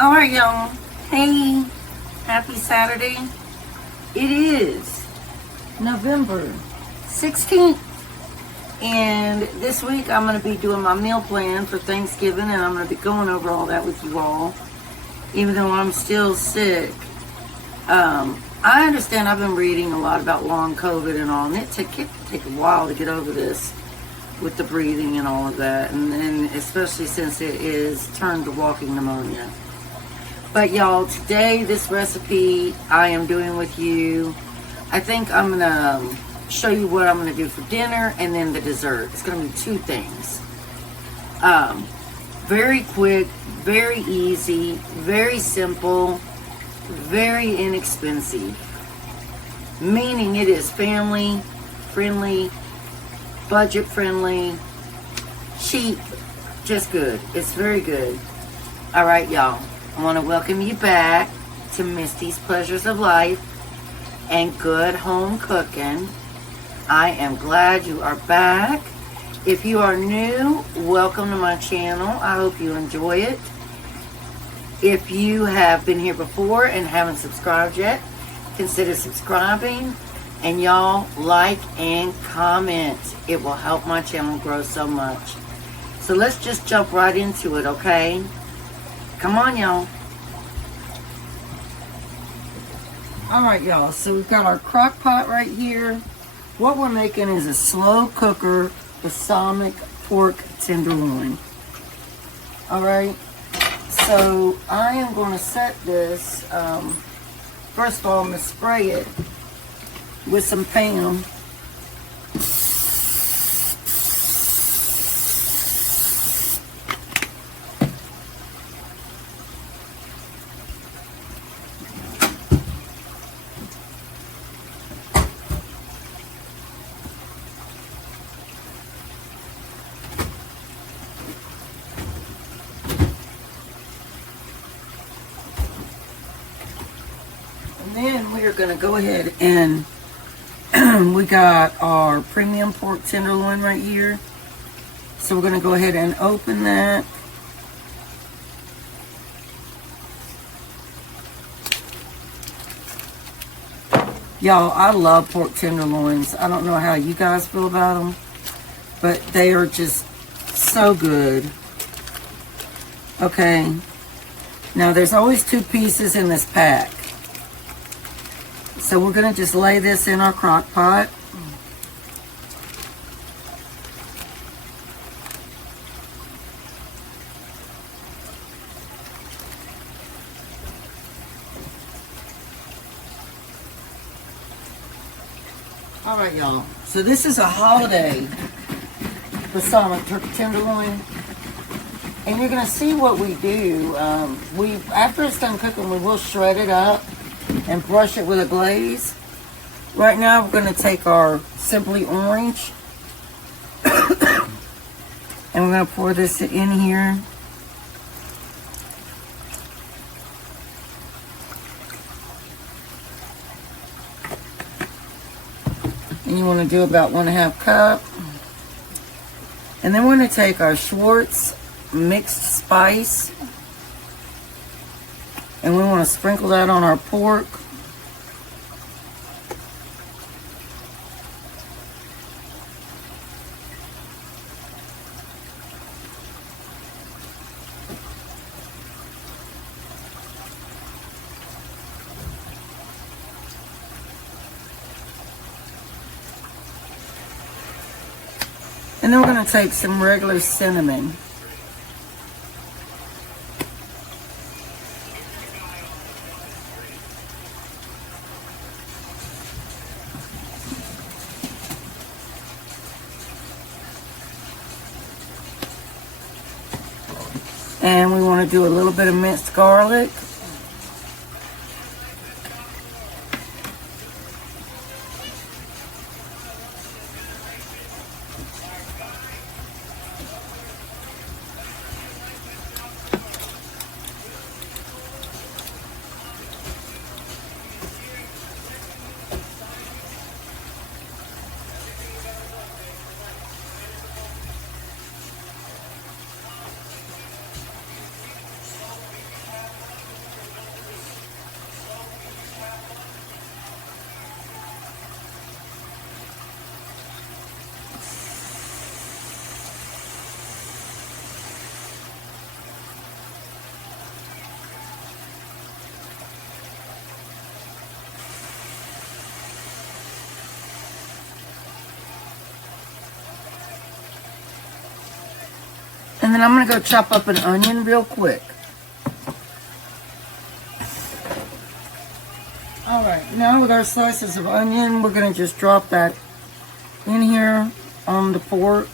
All right, y'all. Hey, happy Saturday. It is November 16th. And this week I'm going to be doing my meal plan for Thanksgiving, and I'm going to be going over all that with you all, even though I'm still sick. I understand I've been reading a lot about long COVID and all, and it take a while to get over this with the breathing and all of that, and especially since it is turned to walking pneumonia. But y'all, today this recipe I am doing with you, I think I'm going to show you what I'm going to do for dinner and then the dessert. It's going to be two things. Very quick, very easy, very simple, very inexpensive. Meaning it is family friendly, budget friendly, cheap, just good. It's very good. All right, y'all. I want to welcome you back to Misty's Pleasures of Life and Good Home Cooking. I am glad you are back. If you are new, welcome to my channel. I hope you enjoy it. If you have been here before and haven't subscribed yet, consider subscribing. And y'all, like and comment. It will help my channel grow so much. So let's just jump right into it, okay? Come on, y'all. All right, y'all. So we've got our crock pot right here. What we're making is a slow cooker balsamic pork tenderloin. All right. So I am going to set this. First of all, I'm going to spray it with some Pam. Then we are going to go ahead and we got our premium pork tenderloin right here. So we're going to go ahead and open that. Y'all, I love pork tenderloins. I don't know how you guys feel about them, but they are just so good. Okay. Now there's always two pieces in this pack. So we're going to just lay this in our crock pot. All right, y'all. So this is a holiday balsamic turkey tenderloin. And you're going to see what we do. After it's done cooking, we will shred it up and brush it with a glaze. Right now we're going to take our Simply Orange and we're going to pour this in here. And you want to do about 1/2 cup. And then we're going to take our Schwartz mixed spice and we want to sprinkle that on our pork. And then we're going to take some regular cinnamon. And we want to do a little bit of minced garlic. And then I'm going to go chop up an onion real quick. Alright, now with our slices of onion, we're going to just drop that in here on the fork.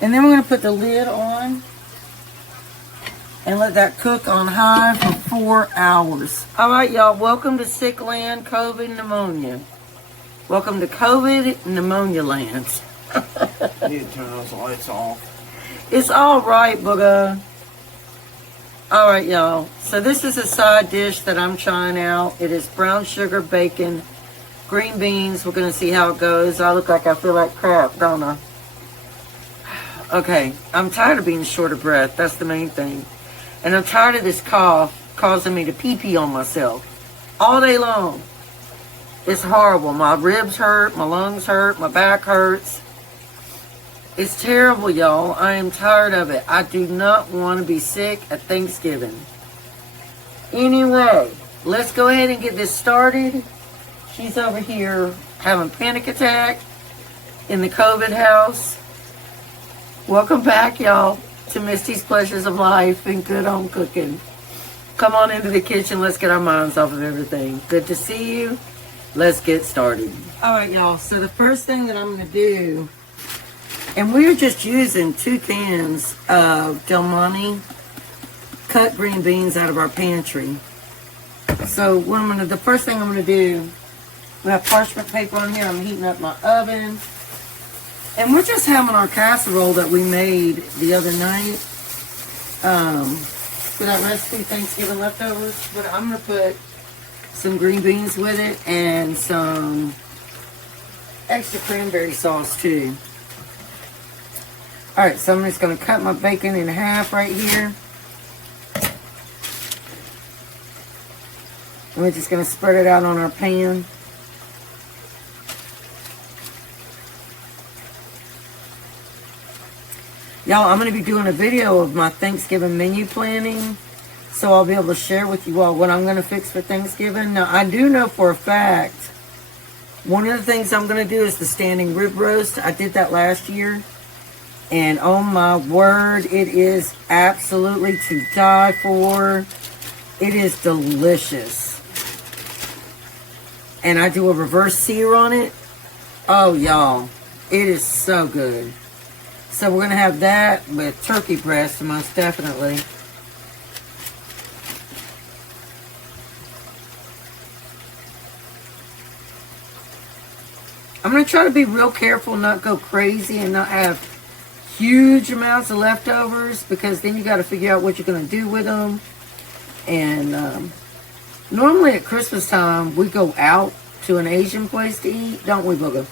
And then we're going to put the lid on and let that cook on high for 4 hours. Alright, y'all, welcome to sick land, COVID, pneumonia. Welcome to COVID, pneumonia land. You need to turn those lights off. It's alright, booga. Alright, y'all. So this is a side dish that I'm trying out. It is brown sugar, bacon, green beans. We're going to see how it goes. I look like I feel like crap, don't I? Okay, I'm tired of being short of breath. That's the main thing. And I'm tired of this cough causing me to pee-pee on myself all day long. It's horrible. My ribs hurt, my lungs hurt, my back hurts. It's terrible, y'all. I am tired of it. I do not want to be sick at Thanksgiving. Anyway, let's go ahead and get this started. She's over here having a panic attack in the COVID house. Welcome back, y'all, to Misty's Pleasures of Life and Good Home Cooking. Come on into the kitchen. Let's get our minds off of everything. Good to see you. Let's get started. All right, y'all. So the first thing that I'm going to do, and we're just using 2 cans of Del Monte cut green beans out of our pantry. So what the first thing I'm going to do, we have parchment paper on here. I'm heating up my oven. And we're just having our casserole that we made the other night for that recipe, Thanksgiving leftovers. But I'm going to put some green beans with it and some extra cranberry sauce too. Alright, so I'm just going to cut my bacon in half right here. And we're just going to spread it out on our pan. Y'all, I'm going to be doing a video of my Thanksgiving menu planning, so I'll be able to share with you all what I'm going to fix for Thanksgiving. Now, I do know for a fact, one of the things I'm going to do is the standing rib roast. I did that last year, and oh my word, it is absolutely to die for. It is delicious. And I do a reverse sear on it. Oh, y'all, it is so good. So we're going to have that with turkey breast, most definitely. I'm going to try to be real careful, not go crazy, and not have huge amounts of leftovers, because then you got to figure out what you're going to do with them. And normally at Christmas time, we go out to an Asian place to eat, don't we, Booga?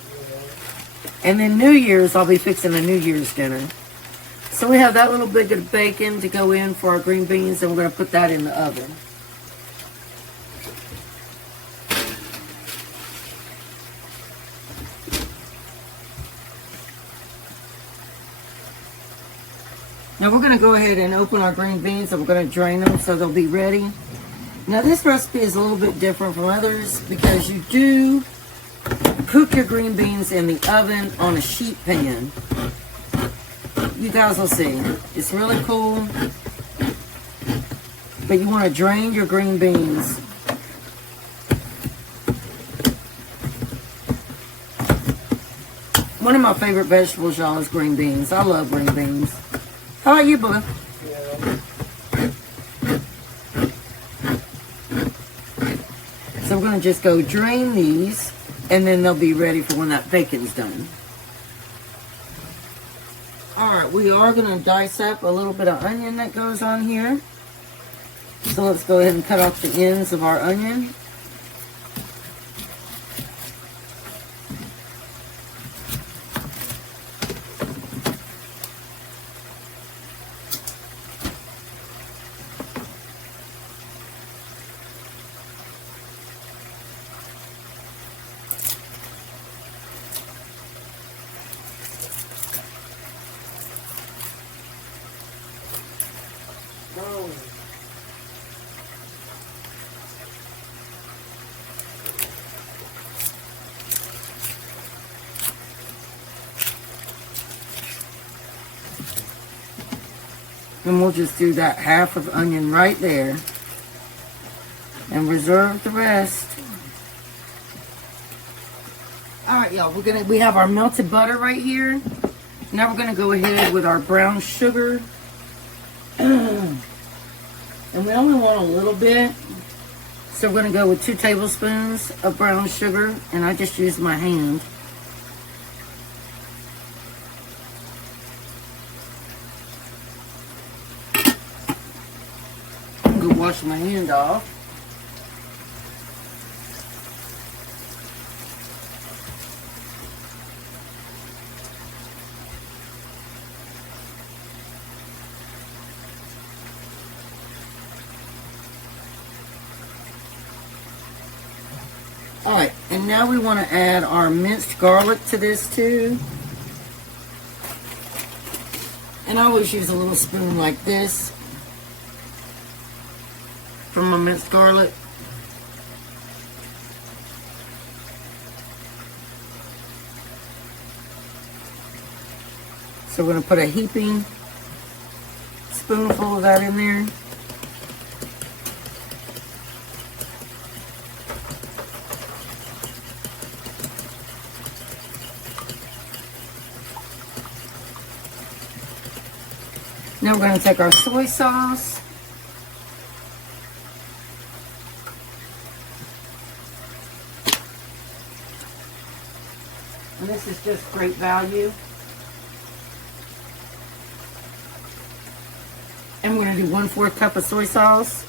And then New Year's, I'll be fixing a New Year's dinner. So we have that little bit of bacon to go in for our green beans, and we're going to put that in the oven. Now we're going to go ahead and open our green beans, and we're going to drain them so they'll be ready. Now this recipe is a little bit different from others because you do cook your green beans in the oven on a sheet pan. You guys will see. It's really cool. But you want to drain your green beans. One of my favorite vegetables, y'all, is green beans. I love green beans. How about you, Blue? So we're going to just go drain these, and then they'll be ready for when that bacon's done. Alright, we are going to dice up a little bit of onion that goes on here. So let's go ahead and cut off the ends of our onion. And we'll just do that half of onion right there. And reserve the rest. Alright, y'all, we have our melted butter right here. Now we're gonna go ahead with our brown sugar. And we only want a little bit. So we're gonna go with 2 tablespoons of brown sugar, and I just use my hand. I'm gonna wash my hand off. Alright, and now we want to add our minced garlic to this too. And I always use a little spoon like this for my minced garlic. So we're going to put a heaping spoonful of that in there. Now we're going to take our soy sauce. And this is just great value. And we're going to do 1/4 cup of soy sauce.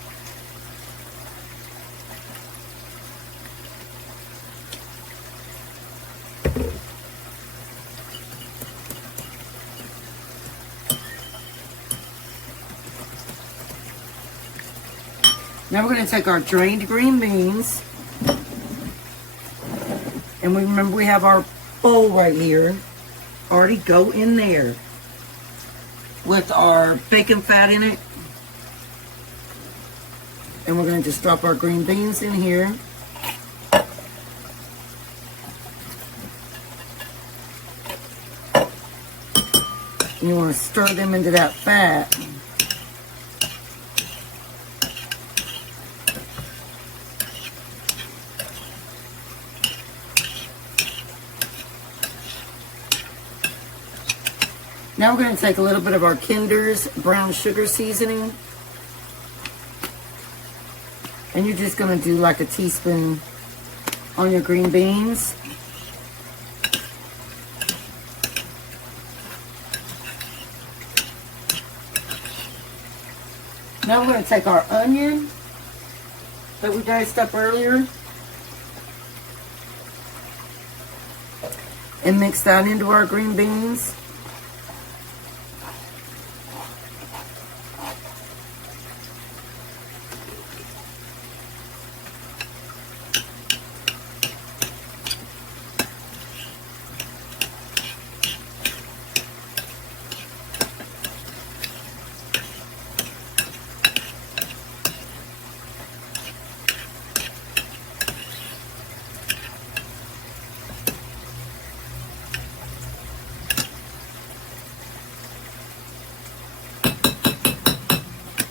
Now we're going to take our drained green beans, and we remember we have our bowl right here. Already go in there with our bacon fat in it. And we're going to just drop our green beans in here. And you want to stir them into that fat. Now we're going to take a little bit of our Kinder's brown sugar seasoning. And you're just going to do like a teaspoon on your green beans. Now we're going to take our onion that we diced up earlier and mix that into our green beans.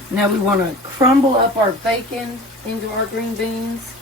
Now we want to crumble up our bacon into our green beans.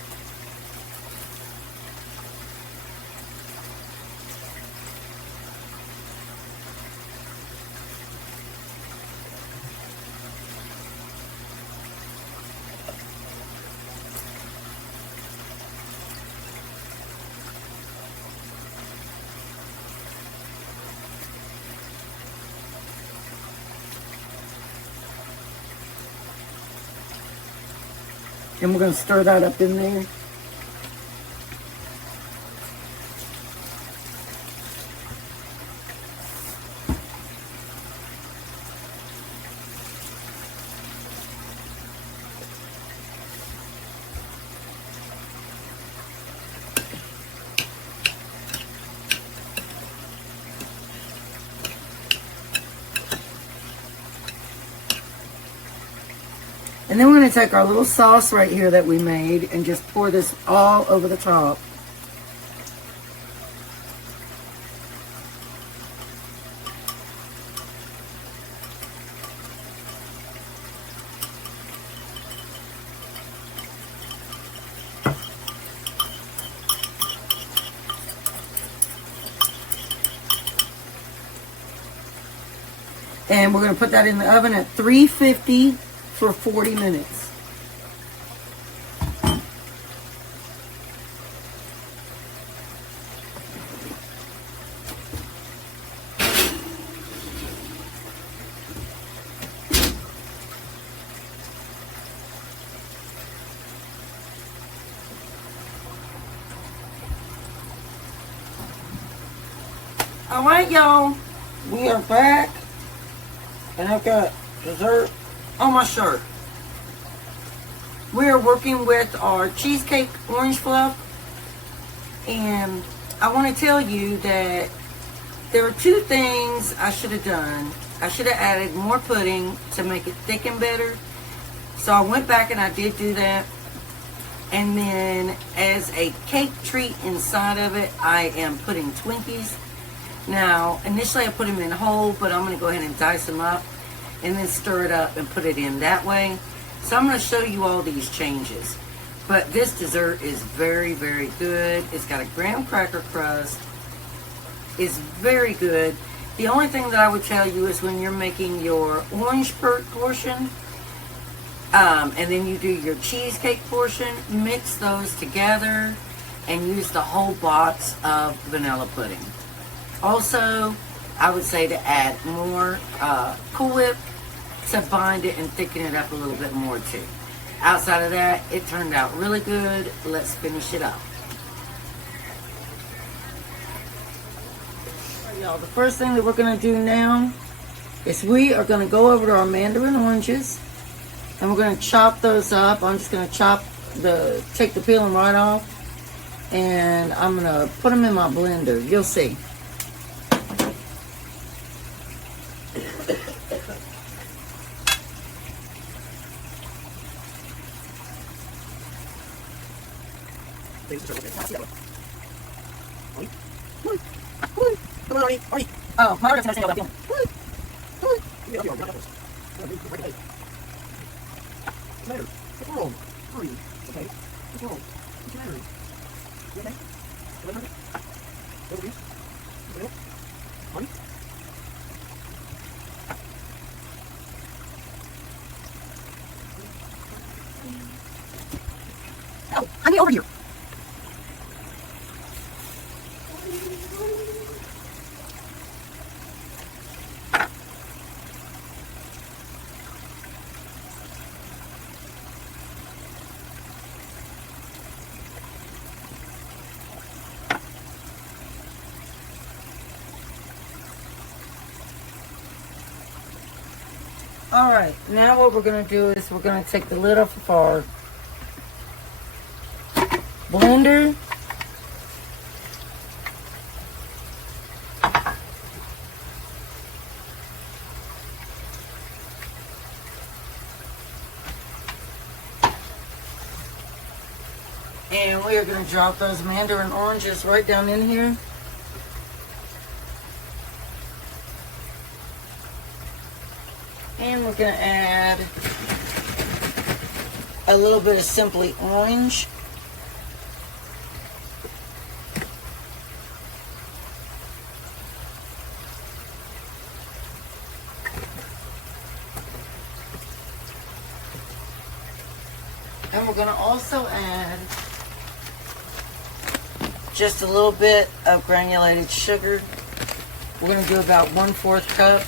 And we're going to stir that up in there. And then we're going to take our little sauce right here that we made and just pour this all over the top. And we're going to put that in the oven at 350 for 40 minutes. Alright, y'all, we are back, and I've got dessert on my shirt. We are working with our cheesecake orange fluff, and I want to tell you that there are two things I should have done. I should have added more pudding to make it thicken better, so I went back and I did do that. And then as a cake treat inside of it, I am putting Twinkies. Now, initially I put them in whole, but I'm going to go ahead and dice them up and then stir it up and put it in that way. So I'm going to show you all these changes. But this dessert is very, very good. It's got a graham cracker crust. It's very good. The only thing that I would tell you is when you're making your orange portion, and then you do your cheesecake portion, mix those together and use the whole box of vanilla pudding. Also, I would say to add more Cool Whip to bind it and thicken it up a little bit more too. Outside of that, it turned out really good. Let's finish it up. Alright, y'all, the first thing that we're going to do now is we are going to go over to our mandarin oranges and we're going to chop those up. I'm just going to take the peeling right off, and I'm going to put them in my blender. You'll see. Oh, my order's going to Oh, honey, over here. Alright, now what we're going to do is we're going to take the lid off of our blender. And we are going to drop those mandarin oranges right down in here. And we're going to add a little bit of Simply Orange. And we're going to also add just a little bit of granulated sugar. We're going to do about 1/4 cup.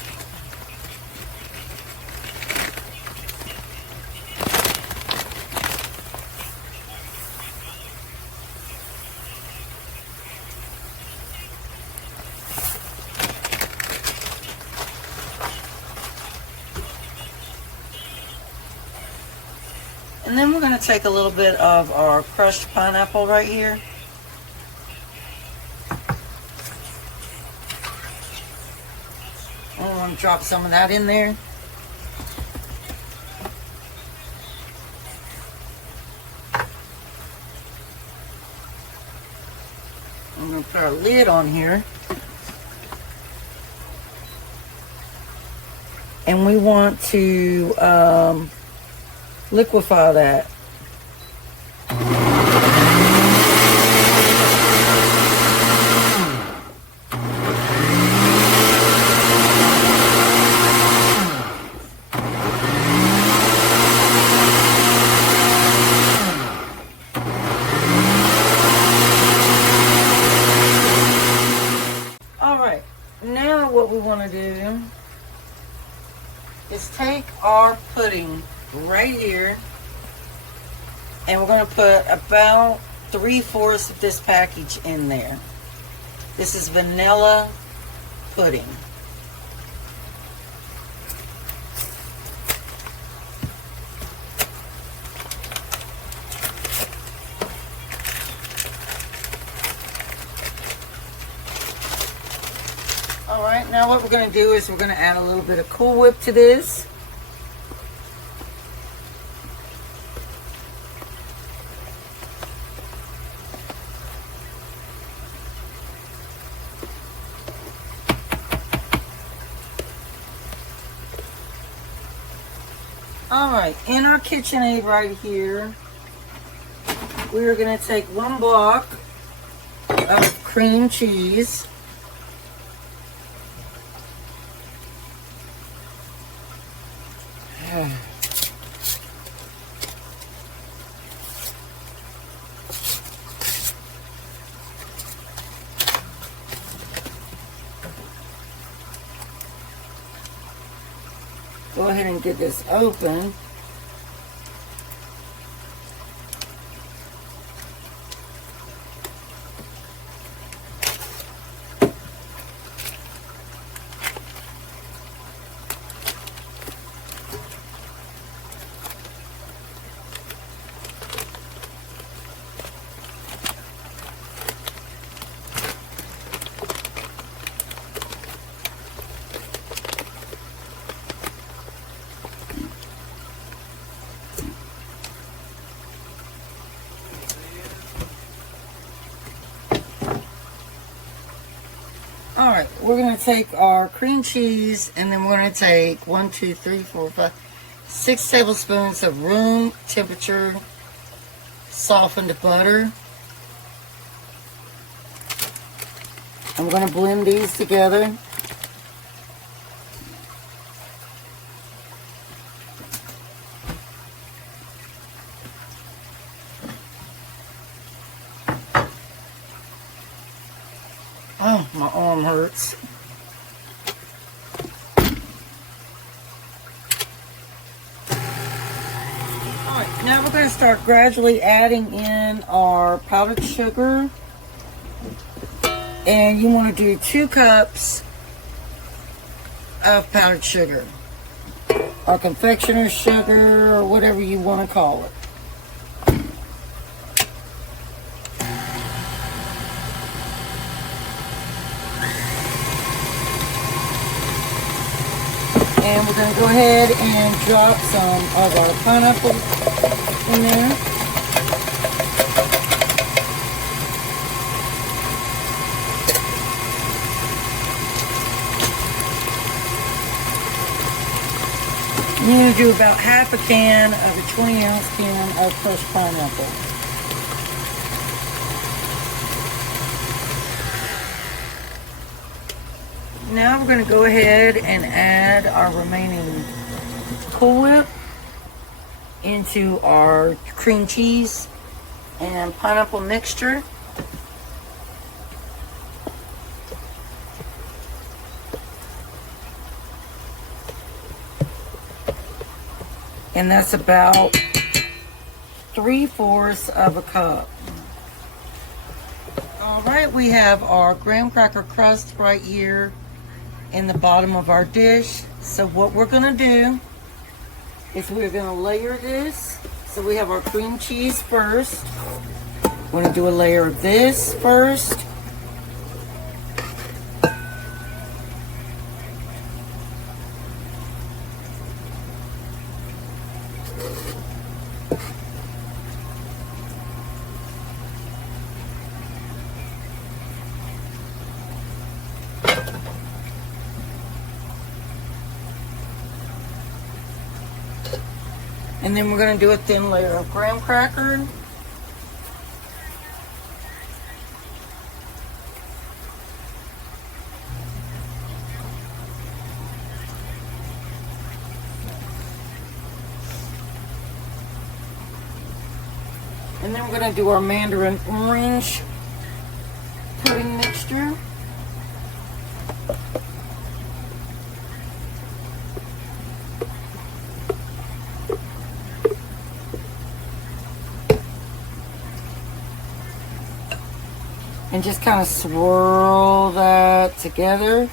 And then we're going to take a little bit of our crushed pineapple right here. I'm going to drop some of that in there. I'm going to put our lid on here. And we want to liquefy that. Now what we want to do is take our pudding right here, and we're going to put about 3/4 of this package in there. This is vanilla pudding. Alright, now what we're going to do is we're going to add a little bit of Cool Whip to this. Alright, in our KitchenAid right here, we're going to take 1 block of cream cheese. Go ahead and get this open. Alright, we're going to take our cream cheese, and then we're going to take 6 tablespoons of room temperature softened butter. I'm going to blend these together. Oh, my arm hurts. Alright, now we're going to start gradually adding in our powdered sugar. And you want to do 2 cups of powdered sugar. Or confectioner's sugar, or whatever you want to call it. And we're going to go ahead and drop some of our pineapple in there. I'm going to do about half a can of a 20-ounce can of crushed pineapple. Now we're going to go ahead and add our remaining Cool Whip into our cream cheese and pineapple mixture. And that's about 3/4 of a cup. Alright, we have our graham cracker crust right here in the bottom of our dish. So what we're going to do is we're going to layer this. So we have our cream cheese first. We're going to do a layer of this first. And then we're going to do a thin layer of graham cracker. And then we're going to do our mandarin orange pudding mixture. And just kind of swirl that together.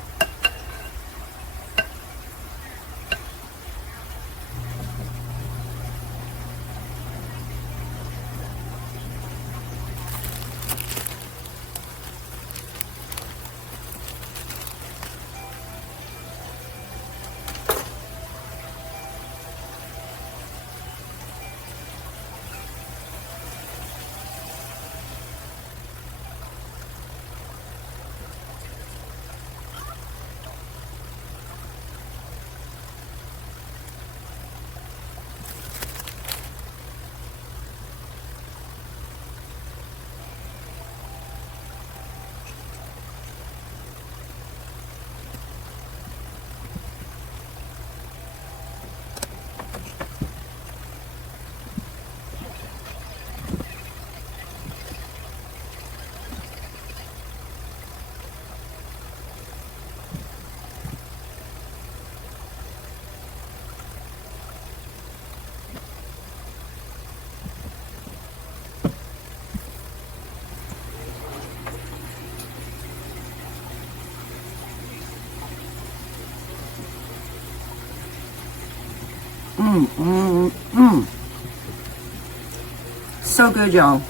So good, y'all.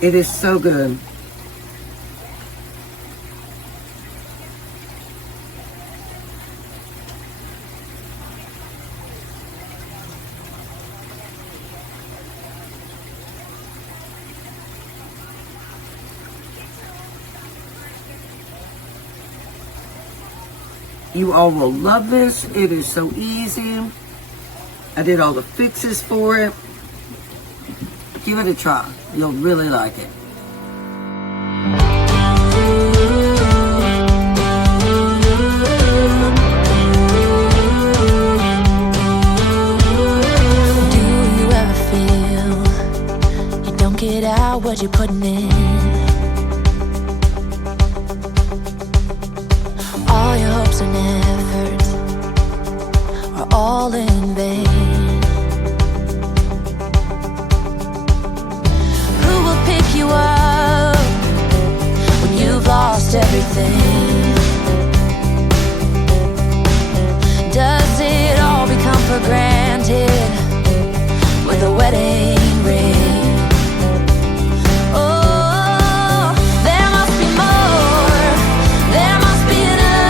It is so good. You all will love this. It is so easy. I did all the fixes for it. Give it a try. You'll really like it. Do you ever feel you don't get out what you're putting in? All your hopes and efforts are all in vain. Who will pick you up when you've lost everything? Does it all become for granted